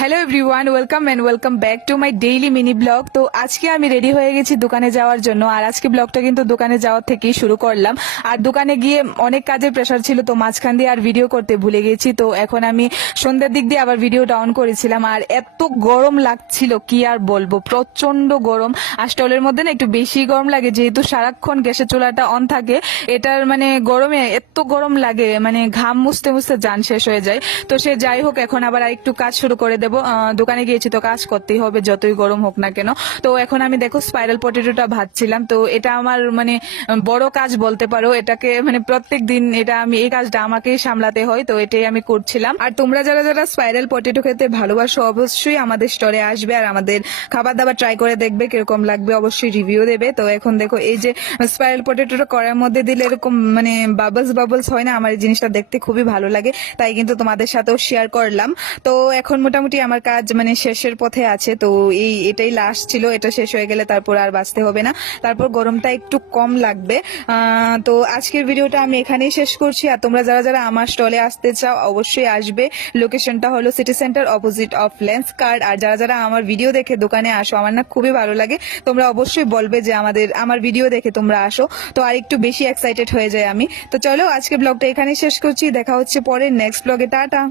Hello everyone, welcome back to my daily mini blog. তো আজকে আমি রেডি হয়ে গেছি দোকানে যাওয়ার জন্য। আর আজকে ব্লগটা কিন্তু দোকানে যাওয়ার থেকেই শুরু করলাম। আর দোকানে গিয়ে অনেক কাজের প্রেশার ছিল, তো মাঝখান দিয়ে আর ভিডিও করতে ভুলে গেছি। তো এখন আমি সন্ধ্যার দিক দিয়ে আবার ভিডিও ডাউন করেছিলাম। আর এত গরম লাগছিল কি আর বলবো, প্রচন্ড গরম। আর স্টলের মধ্যে না একটু বেশি গরম লাগে, যেহেতু সারাক্ষণ গ্যাসের চুলাটা অন থাকে। এটার মানে গরমে এত গরম লাগে, মানে ঘাম মুছতে মুছতে জান শেষ হয়ে যায়। তো সে যাই হোক, এখন আবার একটু কাজ শুরু করে দেবো। দোকানে গিয়েছি তো কাজ করতেই হবে, যতই গরম হোক না কেন। তো এখন আমি দেখো স্পাইরাল পটেটোটা ভাজছিলাম। তো এটা আমার মানে বড় কাজ বলতে পারো। এটাকে মানে প্রত্যেক দিন এই কাজটা আমাকেই সামলাতে হয়, তো এটাই আমি করছিলাম। আর তোমরা যারা যারা স্পাইরাল পটেটো খেতে ভালোবাসো, অবশ্যই আমাদের স্টোরে আসবে আর আমাদের খাবার দাবার ট্রাই করে দেখবে কিরকম লাগবে, অবশ্যই রিভিউ দেবে। তো এখন দেখো এই যে স্পাইরাল পটেটোটা করার মধ্যে দিলে এরকম মানে বাবলস হয় না, আমার এই জিনিসটা দেখতে খুবই ভালো লাগে, তাই কিন্তু তোমাদের সাথেও শেয়ার করলাম। তো এখন মোটামুটি আমার কাজ মানে শেষের পথে আছে। তো এটাই লাস্ট ছিল, এটা শেষ হয়ে গেলে তারপর আর বাঁচতে হবে না, তারপর গরমটা একটু কম লাগবে। তো আজকের ভিডিওটা আমি এখানেই শেষ করছি। আর তোমরা যারা যারা আমার স্টলে আসতে চাও অবশ্যই আসবে। লোকেশনটা হলো city centre opposite of Lenskart. আর যারা যারা আমার ভিডিও দেখে দোকানে আসো, আমার না খুবই ভালো লাগে, তোমরা অবশ্যই বলবে যে আমার ভিডিও দেখে তোমরা আসো, তো আর একটু বেশি এক্সাইটেড হয়ে যায় আমি। তো চলো আজকে ব্লগটা এখানেই শেষ করছি, দেখা হচ্ছে পরে নেক্সট ব্লগে। টাটা।